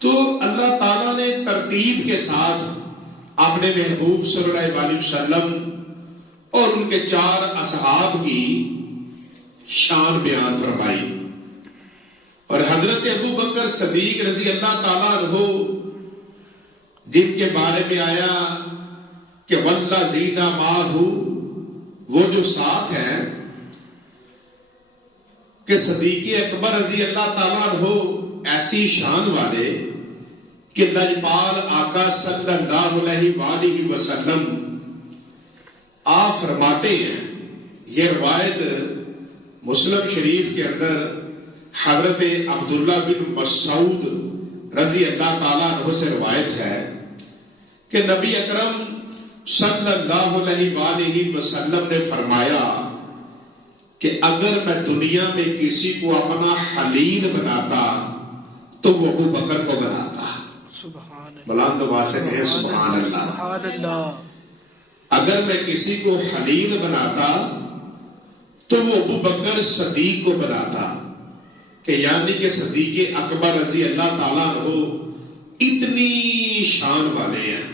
تو اللہ تعالیٰ نے ترتیب کے ساتھ اپنے محبوب صلی اللہ علیہ وسلم اور ان کے 4 اصحاب کی شان بیان فرمائی، اور حضرت ابو بکر صدیق رضی اللہ تعالیٰ عنہ جن کے بارے میں آیا کہ والذین معہ، وہ جو ساتھ ہیں کہ صدیق اکبر رضی اللہ تعالیٰ عنہ ایسی شان والے کہ لجپال آقا صلی اللہ علیہ وآلہ وسلم آپ فرماتے ہیں، یہ روایت مسلم شریف کے اندر حضرت عبداللہ بن مسعود رضی اللہ تعالیٰ عنہ سے روایت ہے کہ نبی اکرم صلی اللہ علیہ وآلہ وسلم نے فرمایا کہ اگر میں دنیا میں کسی کو اپنا خلیل بناتا تو وہ ابو بکر کو بناتا۔ بلند آواز سے کہیں سبحان اللہ۔ اگر میں کسی کو خلیل بناتا تو وہ ابو بکر صدیق کو بناتا، کہ یعنی کہ صدیق اکبر رضی اللہ تعالیٰ عنہ اتنی شان والے ہیں۔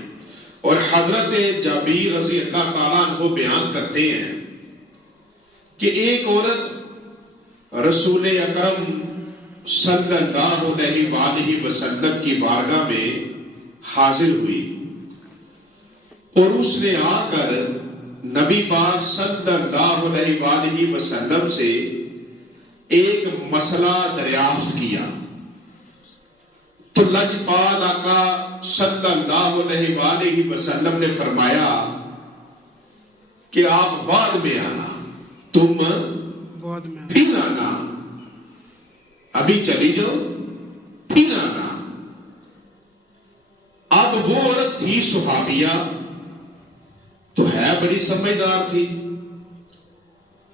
اور حضرت جابر رضی اللہ تعالیٰ عنہ بیان کرتے ہیں کہ ایک عورت رسول اکرم صلی اللہ علیہ وآلہ وسلم کی بارگاہ میں حاضر ہوئی، اور اس نے آ کر نبی پاک صلی اللہ علیہ وآلہ وسلم سے ایک مسئلہ دریافت کیا، تو لجپال آقا صلی اللہ علیہ وآلہ وسلم نے فرمایا کہ آپ بعد میں آنا، تم پھر آنا، ابھی چلی جاؤ پھر آنا۔ اب وہ عورت تھی صحابیہ، تو ہے بڑی سمجھدار تھی،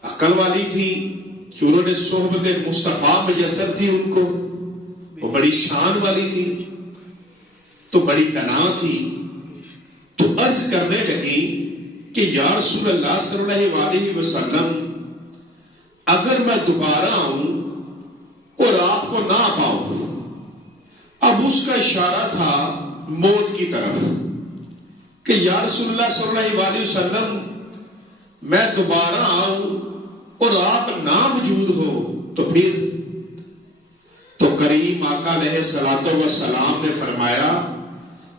عقل والی تھی، کہ انہوں نے صحبت مصطفیٰ میسر تھی ان کو، وہ بڑی شان والی تھی، تو بڑی دنا تھی، تو عرض کرنے لگی کہ یا رسول اللہ صلی اللہ علیہ وسلم، اگر میں دوبارہ آؤں اور آپ کو نہ پاؤں، اب اس کا اشارہ تھا موت کی طرف، کہ یا رسول اللہ صلی اللہ علیہ وسلم میں دوبارہ آؤں اور آپ نہ موجود ہو تو پھر؟ تو کریم آقا علیہ الصلوۃ والسلام نے فرمایا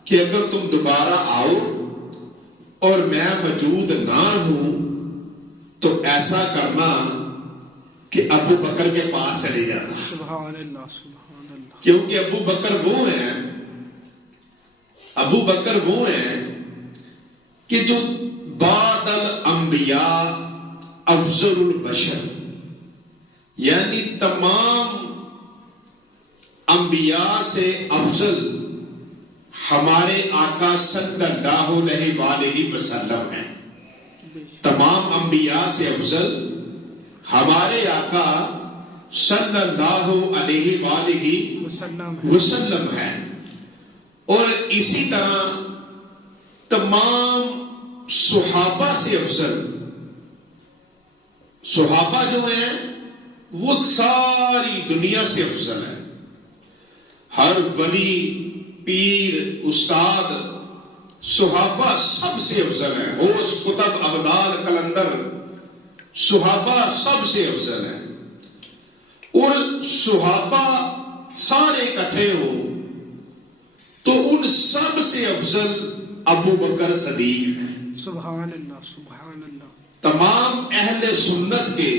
کہ اگر تم دوبارہ آؤ اور میں موجود نہ ہوں تو ایسا کرنا کہ ابو بکر کے پاس چلے جانا۔ سبحان اللہ سبحان اللہ۔ کیونکہ ابو بکر وہ ہیں کہ جو بعد الانبیاء افضل البشر، یعنی تمام انبیاء سے افضل ہمارے آقا صلی اللہ علیہ وآلہ وسلم ہیں۔ تمام انبیاء سے افضل ہمارے آقا صلی اللہ علیہ وآلہ وسلم ہیں، اور اسی طرح تمام صحابہ سے افضل، صحابہ جو ہیں وہ ساری دنیا سے افضل ہیں۔ ہر ولی، پیر، استاد، صحابہ سب سے افضل ہیں، غوث، قطب، ابدال، قلندر، صحابہ سب سے افضل ہیں۔ اور صحابہ سارے اکٹھے ہوں تو ان سب سے افضل ابو بکر صدیق ہیں۔ سبحان اللہ سبحان اللہ۔ تمام اہل سنت کے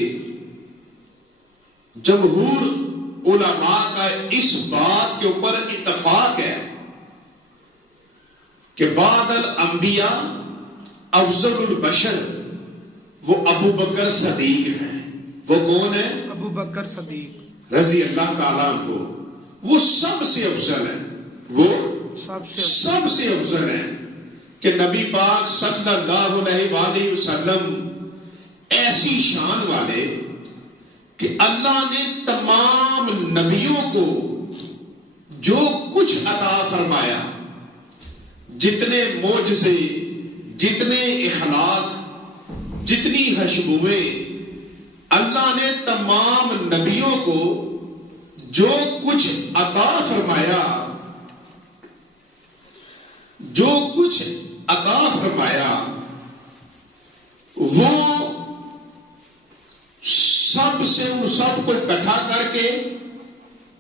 جمہور علماء کا اس بات کے اوپر اتفاق ہے کہ بعد الانبیاء افضل البشر وہ ابو بکر صدیق ہیں۔ وہ کون ہے؟ ابو بکر صدیق رضی اللہ تعالیٰ عنہ۔ وہ سب سے افضل ہیں، وہ سب سے افضل ہیں، کہ نبی پاک صلی اللہ علیہ وآلہ وسلم ایسی شان والے کہ اللہ نے تمام نبیوں کو جو کچھ عطا فرمایا، جتنے معجزے، جتنے اخلاق، جتنی خوشبوئیں، اللہ نے تمام نبیوں کو جو کچھ عطا فرمایا جو کچھ عطا فرمایا وہ سب سے ان سب کو اکٹھا کر کے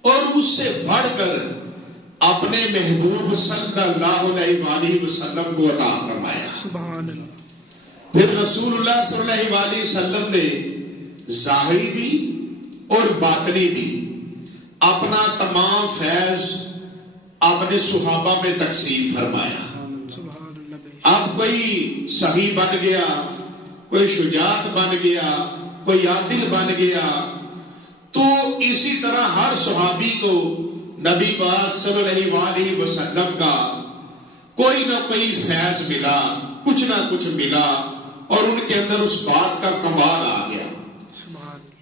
اور اس سے بڑھ کر اپنے محبوب صلی اللہ علیہ وآلہ وسلم کو عطا فرمایا. سبحان اللہ. پھر رسول اللہ صلی اللہ علیہ وسلم نے ظاہری بھی اور باطنی بھی اپنا تمام فیض اپنے صحابہ میں تقسیم فرمایا. سبحان اللہ. اب کوئی صحیح بن گیا، کوئی شجاعت بن گیا، کوئی عادل بن گیا، تو اسی طرح ہر صحابی کو نبی پاک صلی اللہ علیہ وسلم کا کوئی نہ کوئی فیض ملا، کچھ نہ کچھ ملا، اور ان کے اندر اس بات کا کمال آ گیا.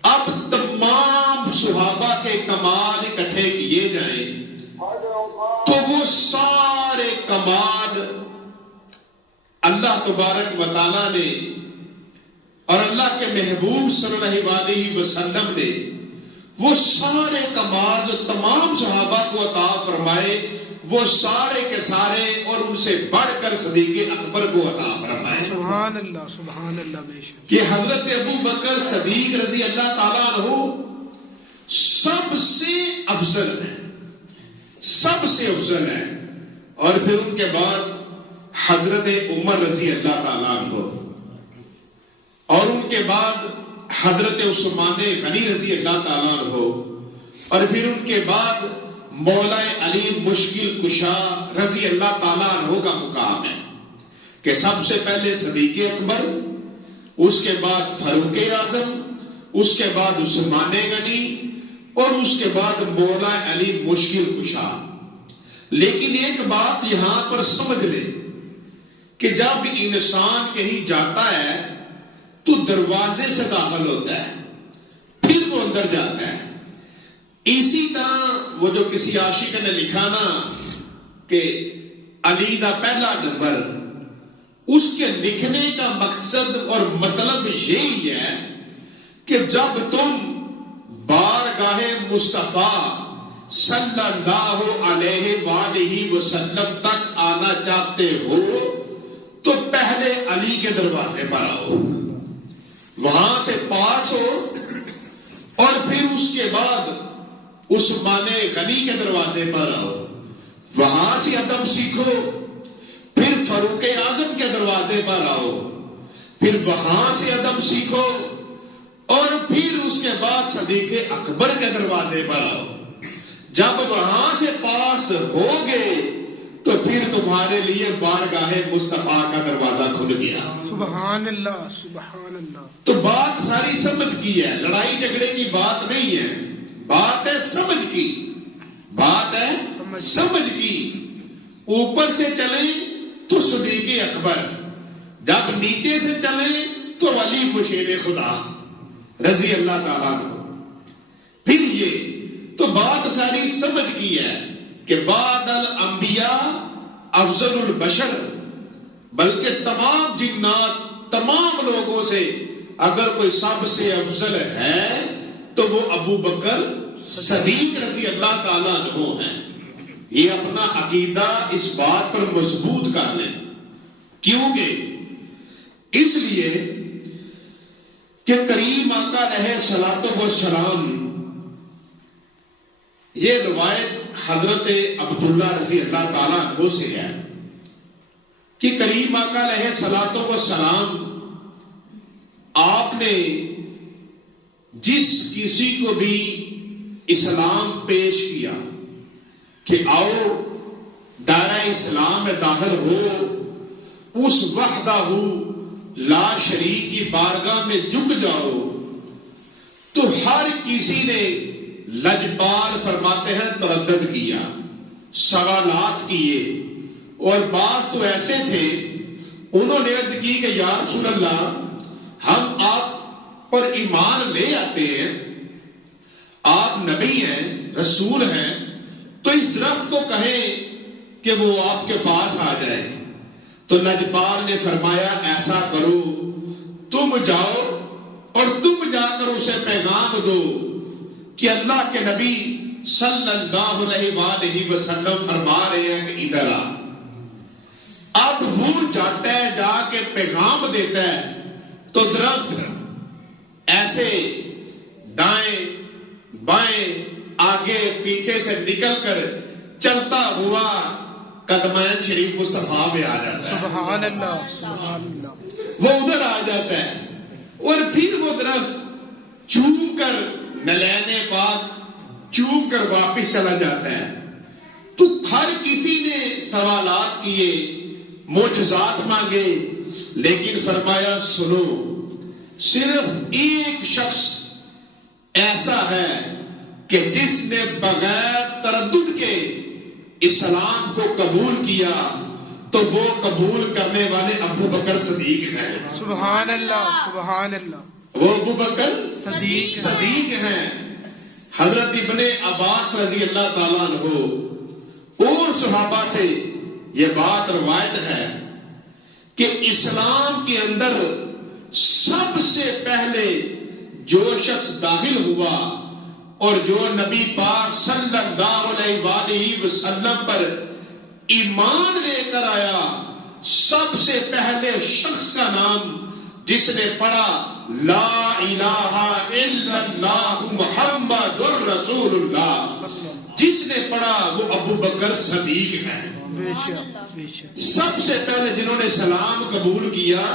اب تمام صحابہ کے کمال اکٹھے کیے جائیں تو وہ سارے کمال اللہ تبارک و تعالیٰ نے اور اللہ کے محبوب صلی اللہ علیہ وسلم نے وہ سارے کمال جو تمام صحابہ کو عطا فرمائے وہ سارے کے سارے اور ان سے بڑھ کر صدیق اکبر کو عطا فرمائے. سبحان اللہ. سبحان اللہ. بے شک کہ حضرت ابو بکر صدیق رضی اللہ تعالیٰ عنہ سب سے افضل ہیں، سب سے افضل ہیں. اور پھر ان کے بعد حضرت عمر رضی اللہ تعالیٰ عنہ، اور ان کے بعد حضرت عثمان غنی رضی اللہ تعالیٰ عنہ، اور پھر ان کے بعد مولا علی مشکل کشا رضی اللہ تعالیٰ عنہ کا مقام ہے کہ سب سے پہلے صدیق اکبر، اس کے بعد فاروق اعظم، اس کے بعد عثمان غنی، اور اس کے بعد مولا علی مشکل کشا. لیکن ایک بات یہاں پر سمجھ لیں کہ جب انسان کہیں جاتا ہے تو دروازے سے داخل ہوتا ہے، پھر وہ اندر جاتا ہے. اسی طرح وہ جو کسی عاشق نے لکھا نا کہ علی دا پہلا نمبر، اس کے لکھنے کا مقصد اور مطلب یہی ہے کہ جب تم بارگاہ مصطفیٰ صلی اللہ علیہ وآلہ وسلم تک آنا چاہتے ہو تو پہلے علی کے دروازے پر آؤ، وہاں سے پاس ہو، اور پھر اس کے بعد عثمان غنی کے دروازے پر آؤ، وہاں سے ادب سیکھو، پھر فاروق اعظم کے دروازے پر آؤ، پھر وہاں سے ادب سیکھو، اور پھر اس کے بعد صدیق اکبر کے دروازے پر آؤ. جب وہاں سے پاس ہو گئے تو پھر تمہارے لیے بارگاہ مصطفیٰ کا دروازہ کھل گیا. سبحان اللہ. سبحان اللہ. تو بات ساری سمجھ کی ہے، لڑائی جھگڑے کی بات نہیں ہے، بات ہے سمجھ کی، بات ہے سمجھ کی. اوپر سے چلیں تو صدیق اکبر، جب نیچے سے چلیں تو علی مشیر خدا رضی اللہ تعالیٰ عنہ. پھر یہ تو بات ساری سمجھ کی ہے کہ بعد الانبیاء افضل البشر، بلکہ تمام جنات تمام لوگوں سے اگر کوئی سب سے افضل ہے تو وہ ابو بکر صدیق رضی اللہ تعالیٰ عنہ ہیں. یہ اپنا عقیدہ اس بات پر مضبوط کر لیں. کیونکہ اس لیے کہ کریم آقا علیہ الصلوۃ والسلام، یہ روایت حضرت عبداللہ رضی اللہ تعالیٰ عنہ سے ہے کہ کریم آقا علیہ الصلوۃ والسلام آپ نے جس کسی کو بھی اسلام پیش کیا کہ آؤ دائرہ اسلام میں داخل ہو، اس وحدہ لا شریک کی بارگاہ میں جھک جاؤ، تو ہر کسی نے لجپال فرماتے ہیں تردد کیا، سوالات کیے، اور بعض تو ایسے تھے انہوں نے عرض کی کہ یا رسول اللہ ہم آپ پر ایمان لے آتے ہیں، آپ نبی ہیں رسول ہیں، تو اس درخت کو کہیں کہ وہ آپ کے پاس آ جائے. تو لجپال نے فرمایا ایسا کرو، تم جاؤ اور تم جا کر اسے پیغام دو کہ اللہ کے نبی صلی اللہ علیہ وآلہ وسلم فرما رہے ہیں کہ ادھر آ. اب وہ جاتا ہے جا کے پیغام دیتا ہے تو درخت ایسے دائیں بائیں آگے پیچھے سے نکل کر چلتا ہوا قدمین شریف مصطفیٰ میں آ جاتا ہے. سبحان اللہ سبحان اللہ. وہ ادھر آ جاتا ہے اور پھر وہ درخت چوم کر نلین پاک چوم کر واپس چلا جاتا ہے. تو ہر کسی نے سوالات کیے، معجزات مانگے، لیکن فرمایا سنو، صرف ایک شخص ایسا ہے کہ جس نے بغیر تردد کے اسلام کو قبول کیا تو وہ قبول کرنے والے ابو بکر صدیق ہیں. سبحان اللہ سبحان اللہ. وہ ابو بکر صدیق ہیں. حضرت ابن عباس رضی اللہ تعالیٰ عنہ اور صحابہ سے یہ بات روایت ہے کہ اسلام کے اندر سب سے پہلے جو شخص داخل ہوا اور جو نبی پاک صلی اللہ علیہ وآلہ وسلم پر ایمان لے کر آیا، سب سے پہلے شخص کا نام جس نے پڑھا لا الہ الا اللہ محمد الرسول اللہ، جس نے پڑھا وہ ابو بکر صدیق ہے. سب سے پہلے جنہوں نے سلام قبول کیا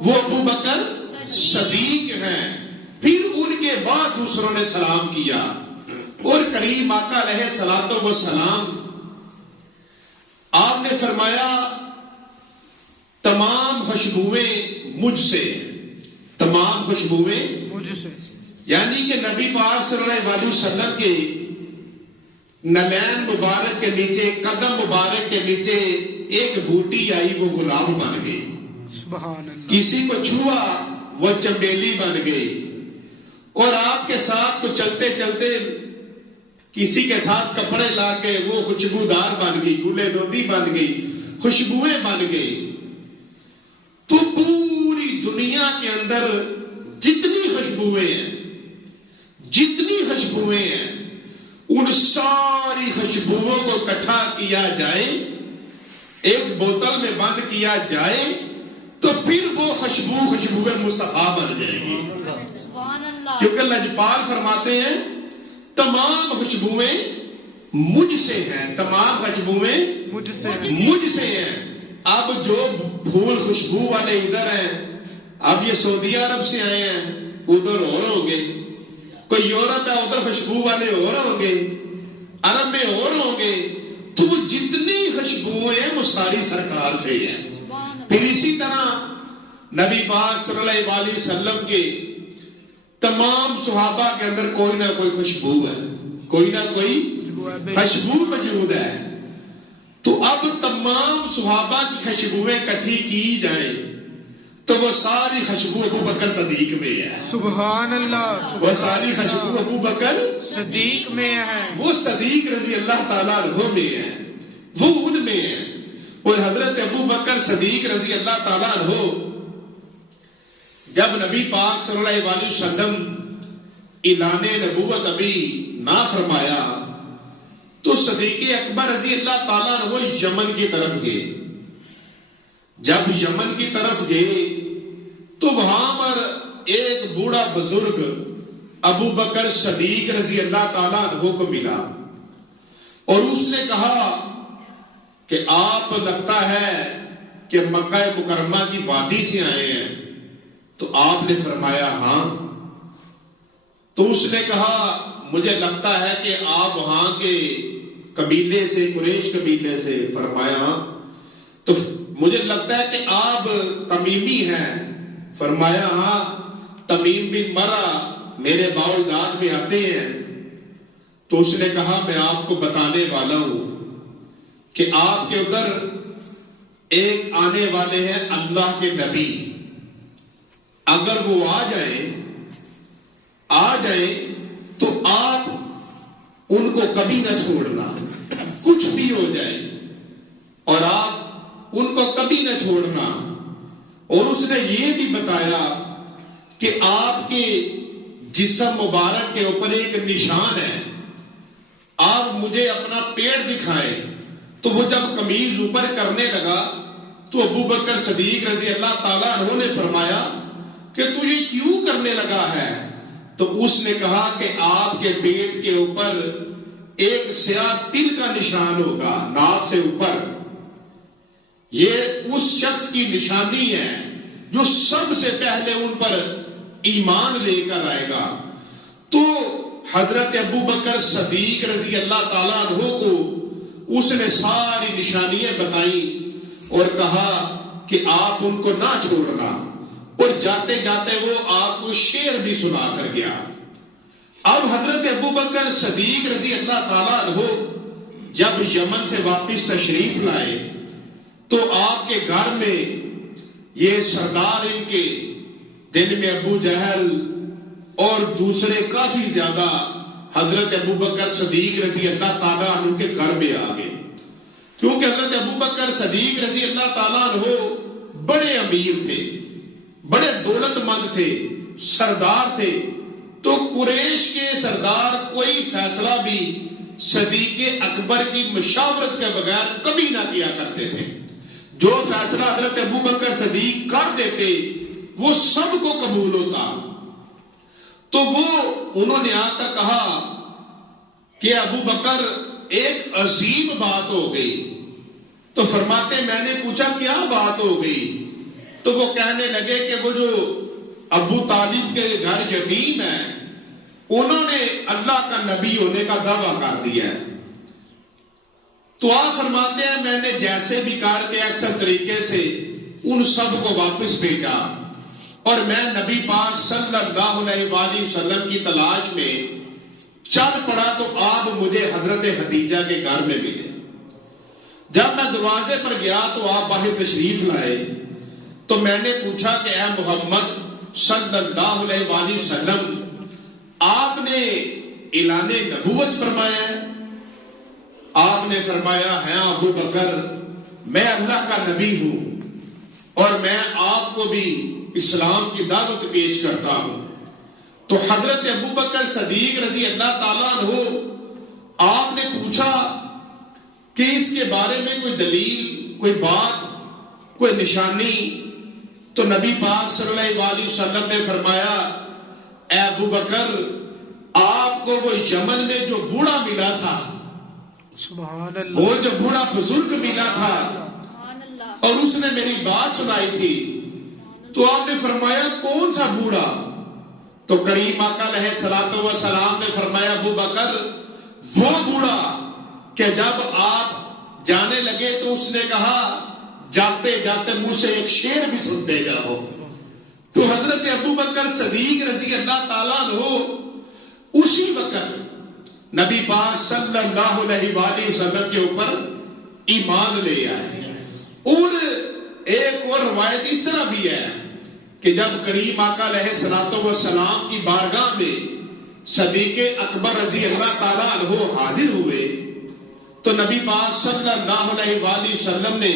وہ ابو بکر صدیق ہیں. پھر ان کے بعد دوسروں نے سلام کیا. اور کریم آقا علیہ الصلوۃ والسلام آپ نے فرمایا تمام خوشبوئیں مجھ سے، تمام خوشبوئیں مجھ سے، یعنی کہ نبی پاک صلی اللہ علیہ وسلم کے نلین مبارک کے نیچے، قدم مبارک کے نیچے ایک بوٹی آئی، وہ گلاب بن گئی. سبحان اللہ. کسی کو چھوا وہ چمیلی بن گئی. اور آپ کے ساتھ کو چلتے چلتے کسی کے ساتھ کپڑے لا کے وہ خوشبودار بن گئی، گلے دودی بن گئی، خوشبوئیں بن گئی. تو پوری دنیا کے اندر جتنی خوشبوئیں ہیں ان ساری خوشبوؤں کو اکٹھا کیا جائے، ایک بوتل میں بند کیا جائے تو پھر وہ خوشبوئیں مصطفیٰ بن جائے گی. کیونکہ لجپال فرماتے ہیں تمام خوشبوئیں مجھ سے ہیں، تمام خوشبوئیں مجھ سے ہیں. اب جو پھول خوشبو والے ادھر ہیں، اب یہ سعودی عرب سے آئے ہیں، ادھر اور ہوں گے. کوئی یورپ ہے ادھر خوشبو والے اور ہوں گے، عرب میں اور ہوں گے. تو وہ جتنی خوشبوئیں ہیں وہ ساری سرکار سے ہی ہیں. پھر اسی طرح نبی پاک صلی اللہ علیہ وسلم کے تمام صحابہ کے اندر کوئی نہ کوئی خوشبو ہے، کوئی نہ کوئی خوشبو موجود ہے. تو اب تمام صحابہ کی خوشبوئیں اکٹھی کی جائیں تو وہ ساری خوشبو ابو بکر صدیق میں ہے. سبحان اللہ. وہ ساری خوشبو ابو بکر صدیق میں ہے. وہ صدیق رضی اللہ تعالیٰ عنہ میں ہے، وہ ان میں ہے. اور حضرت ابو بکر صدیق رضی اللہ تعالیٰ عنہ جب نبی پاک صلی اللہ علیہ وسلم اعلان نبوت ابھی نہ فرمایا تو صدیق اکبر رضی اللہ تعالیٰ عنہ یمن کی طرف گئے. جب یمن کی طرف گئے تو وہاں پر ایک بوڑھا بزرگ ابو بکر صدیق رضی اللہ تعالیٰ عنہ کو ملا اور اس نے کہا کہ آپ لگتا ہے کہ مکہ مکرمہ کی وادی سے آئے ہیں. تو آپ نے فرمایا ہاں. تو اس نے کہا مجھے لگتا ہے کہ آپ وہاں کے قبیلے سے، قریش قبیلے سے. فرمایا ہاں. تو مجھے لگتا ہے کہ آپ تمیمی ہیں. فرمایا ہاں، تمیم بن مرہ میرے باؤداد میں آتے ہیں. تو اس نے کہا میں آپ کو بتانے والا ہوں کہ آپ کے ادھر ایک آنے والے ہیں اللہ کے نبی. اگر وہ آ جائیں تو آپ ان کو کبھی نہ چھوڑنا، کچھ بھی ہو جائے، اور آپ ان کو کبھی نہ چھوڑنا. اور اس نے یہ بھی بتایا کہ آپ کے جسم مبارک کے اوپر ایک نشان ہے، آپ مجھے اپنا پیڑ دکھائیں تو وہ جب قمیض اوپر کرنے لگا تو ابو بکر صدیق رضی اللہ تعالیٰ عنہ نے فرمایا کہ تو یہ کیوں کرنے لگا ہے؟ تو اس نے کہا کہ آپ کے پیٹ کے اوپر ایک سیاہ تل کا نشان ہوگا ناف سے اوپر، یہ اس شخص کی نشانی ہے جو سب سے پہلے ان پر ایمان لے کر آئے گا۔ تو حضرت ابو بکر صدیق رضی اللہ تعالیٰ عنہ کو اس نے ساری نشانیاں بتائیں اور کہا کہ آپ ان کو نہ چھوڑنا، اور جاتے جاتے وہ آپ کو شعر بھی سنا کر گیا۔ اب حضرت ابو بکر صدیق رضی اللہ تعالیٰ عنہ جب یمن سے واپس تشریف لائے تو آپ کے گھر میں یہ سردار ان کے، جن میں ابو جہل اور دوسرے کافی زیادہ، حضرت ابو بکر صدیق رضی اللہ تعالیٰ عنہ کے گھر میں آ گئے، کیونکہ حضرت ابو بکر صدیق رضی اللہ تعالیٰ عنہ بڑے امیر تھے، بڑے دولت مند تھے، سردار تھے۔ تو قریش کے سردار کوئی فیصلہ بھی صدیق اکبر کی مشاورت کے بغیر کبھی نہ کیا کرتے تھے۔ جو فیصلہ حضرت ابو بکر صدیق کر دیتے وہ سب کو قبول ہوتا۔ تو وہ انہوں نے آ کر کہا کہ ابو بکر ایک عظیم بات ہو گئی۔ تو فرماتے میں نے پوچھا کیا بات ہو گئی؟ تو وہ کہنے لگے کہ وہ جو ابو طالب کے گھر یتیم ہے انہوں نے اللہ کا نبی ہونے کا دعویٰ کر دیا ہے۔ تو آپ فرماتے ہیں میں نے جیسے بھی کر کے اکثر طریقے سے ان سب کو واپس بھیجا، اور میں نبی پاک صلی اللہ علیہ وآلہ وسلم کی تلاش میں چل پڑا تو آپ مجھے حضرت خدیجہ کے گھر میں ملے۔ جب میں دروازے پر گیا تو آپ باہر تشریف لائے، تو میں نے پوچھا کہ اے محمد صلی اللہ علیہ وآلہ وسلم آپ نے اعلان نبوت فرمایا ہے؟ آپ نے فرمایا ہے ابو بکر میں اللہ کا نبی ہوں اور میں آپ کو بھی اسلام کی دعوت پیش کرتا ہوں۔ تو حضرت ابو بکر صدیق رضی اللہ تعالیٰ عنہ آپ نے پوچھا کہ اس کے بارے میں کوئی دلیل، کوئی بات، کوئی نشانی؟ تو نبی پاک صلی اللہ علیہ وسلم نے فرمایا اے ابو بکر آپ کو وہ یمن میں جو بوڑھا ملا تھا، سبحان اللہ، وہ جو بوڑھا بزرگ ملا تھا اور اس نے میری بات سنائی تھی، تو آپ نے فرمایا کون سا بوڑھا؟ تو کریم آقا علیہ الصلوۃ والسلام نے فرمایا ابو بکر وہ بوڑھا کہ جب آپ جانے لگے تو اس نے کہا جاتے جاتے مجھ سے ایک شعر بھی سنتے جاؤ۔ تو حضرت ابو بکر صدیق رضی اللہ تعالیٰ عنہ اسی وقت نبی پاک صلی اللہ علیہ وآلہ وسلم کے اوپر ایمان لے آئے۔ اور ایک اور روایت اس طرح بھی ہے کہ جب کریم آقا علیہ الصلوۃ والسلام کی بارگاہ میں صدیق اکبر رضی اللہ تعالیٰ عنہ حاضر ہوئے تو نبی پاک صلی اللہ علیہ وآلہ وسلم نے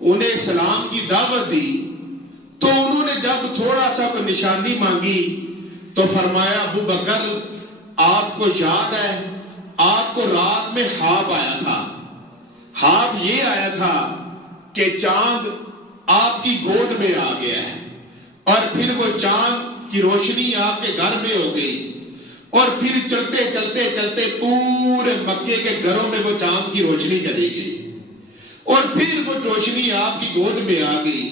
انہیں اسلام کی دعوت دی۔ تو انہوں نے جب تھوڑا سا نشانی مانگی تو فرمایا ابو بکر آپ کو یاد ہے آپ کو رات میں خواب آیا تھا، خواب یہ آیا تھا کہ چاند آپ کی گود میں آ گیا ہے، اور پھر وہ چاند کی روشنی آپ کے گھر میں ہو گئی، اور پھر چلتے چلتے چلتے پورے مکے کے گھروں میں وہ چاند کی روشنی چلی گئی، اور پھر وہ روشنی آپ کی گود میں آ گئی۔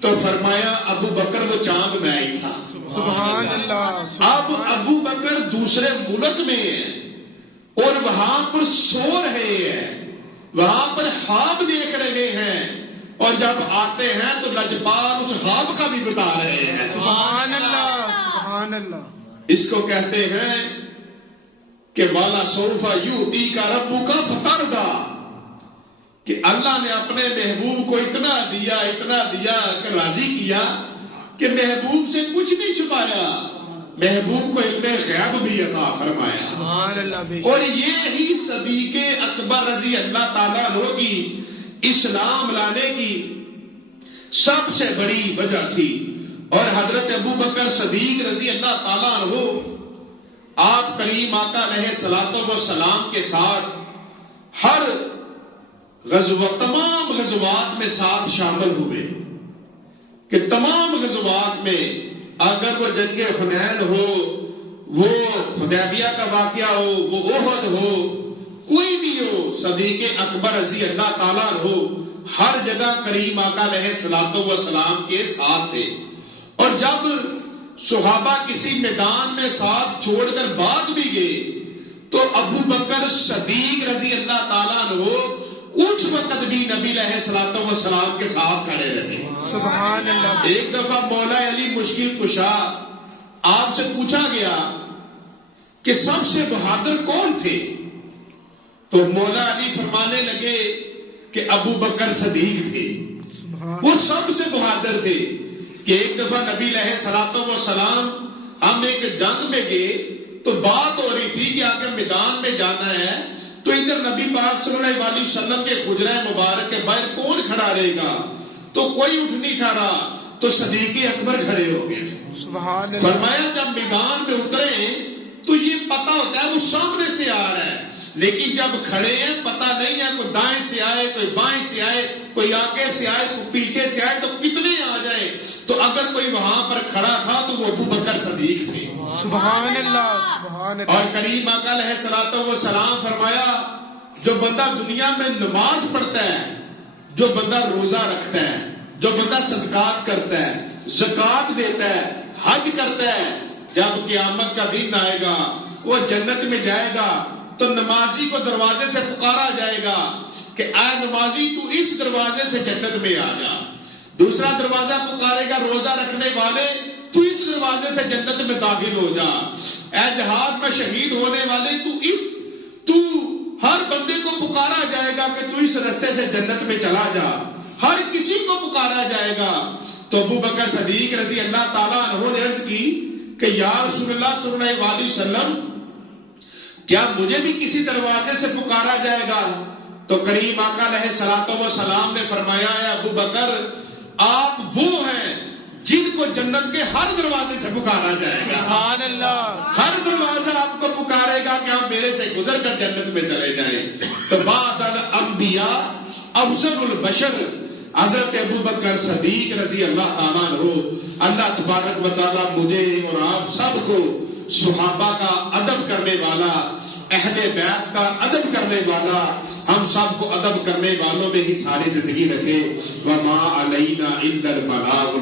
تو فرمایا ابو بکر وہ چاند میں آئی تھا۔ سبحان اللہ۔ اب ابو بکر دوسرے ملک میں ہیں اور وہاں پر سو رہے ہیں، وہاں پر خواب دیکھ رہے ہیں، اور جب آتے ہیں تو لجپال اس خواب کا بھی بتا رہے ہیں۔ سبحان اللہ، سبحان اللہ۔ اس کو کہتے ہیں کہ والا سوفا یوتی کا ربو کا فتردہ، کہ اللہ نے اپنے محبوب کو اتنا دیا کہ راضی کیا کہ محبوب سے کچھ نہیں چھپایا، محبوب کو علم غیب بھی عطا فرمایا۔ سبحان اللہ۔ اور یہی صدیق اکبر رضی اللہ تعالیٰ عنہ کی اسلام لانے کی سب سے بڑی وجہ تھی۔ اور حضرت ابو بکر صدیق رضی اللہ تعالیٰ عنہ آپ کریم آقا علیہ الصلوۃ والسلام کے ساتھ ہر تمام غزوات میں ساتھ شامل ہوئے کہ تمام غزوات میں اگر وہ جنگ حنین ہو، وہ حدیبیہ کا واقعہ ہو، وہ احد ہو، کوئی بھی ہو، صدیق اکبر رضی اللہ تعالیٰ ہو، ہر جگہ کریم آقا علیہ الصلوۃ والسلام کے ساتھ تھے۔ اور جب صحابہ کسی میدان میں ساتھ چھوڑ کر بھاگ بھی گئے تو ابو بکر صدیق رضی اللہ تعالیٰ عنہ اس وقت بھی نبی علیہ الصلوۃ والسلام کے ساتھ کھڑے رہے۔ سبحان اللہ۔ ایک دفعہ مولا علی مشکل کشا آپ سے پوچھا گیا کہ سب سے بہادر کون تھے؟ تو مولا علی فرمانے لگے کہ ابو بکر صدیق تھے، وہ سب سے بہادر تھے۔ کہ ایک دفعہ نبی علیہ الصلوۃ والسلام ہم ایک جنگ میں گئے تو بات ہو رہی تھی کہ آگے میدان میں جانا ہے، تو ادھر نبی پاک صلی اللہ علیہ وسلم کے حجرہ مبارک کے باہر کون کھڑا رہے گا؟ تو کوئی اٹھ نہیں کھا رہا، تو صدیق اکبر کھڑے ہو گئے تھے۔ سبحان اللہ۔ فرمایا جب میدان میں اترے تو یہ پتا ہوتا ہے وہ سامنے سے آ رہا ہے، لیکن جب کھڑے ہیں پتا نہیں ہے، کوئی دائیں سے آئے، کوئی بائیں سے آئے، کوئی آگے سے آئے، کوئی پیچھے سے آئے، تو کتنے آ جائے۔ تو اگر کوئی وہاں پر کھڑا تھا تو وہ ابو بکر صدیق تھے۔ سبحان اللہ، سبحان اللہ۔ اور کریم آقا علیہ الصلوۃ والسلام فرمایا جو بندہ دنیا میں نماز پڑھتا ہے، جو بندہ روزہ رکھتا ہے، جو بندہ صدقات کرتا ہے، زکوٰۃ دیتا ہے، حج کرتا ہے، جب قیامت کا دن آئے گا وہ جنت میں جائے گا تو نمازی کو دروازے سے پکارا جائے گا کہ اے نمازی تو اس دروازے سے جنت میں آ جا۔ دوسرا دروازہ پکارے گا روزہ رکھنے والے تو اس دروازے سے جنت میں داخل ہو جا۔ اے جہاد میں شہید ہونے والے تو ہر بندے کو پکارا جائے گا کہ تو اس رستے سے جنت میں چلا جا، ہر کسی کو پکارا جائے گا۔ تو ابو بکر صدیق رضی اللہ تعالیٰ عنہ نے عرض کی کہ یا رسول اللہ صلی اللہ علیہ وسلم کیا مجھے بھی کسی دروازے سے پکارا جائے گا؟ تو کریم آقا علیہ الصلوۃ والسلام نے فرمایا ہے ابو بکر آپ وہ ہیں جن کو جنت کے ہر دروازے سے پکارا جائے گا۔ سبحان اللہ۔ ہر دروازہ آپ کو پکارے گا کہ آپ میرے سے گزر کر جنت میں چلے جائیں۔ تو بعد الانبیاء افضل البشر حضرت ابو بکر صدیق رضی اللہ تعالیٰ عنہ، اللہ تبارک و تعالیٰ مجھے اور آپ سب کو صحابہ کا ادب کرنے والا، اہل بیت کا ادب کرنے والا، ہم سب کو ادب کرنے والوں میں ہی ساری زندگی رکھے۔ وما علینا الا البلاغ۔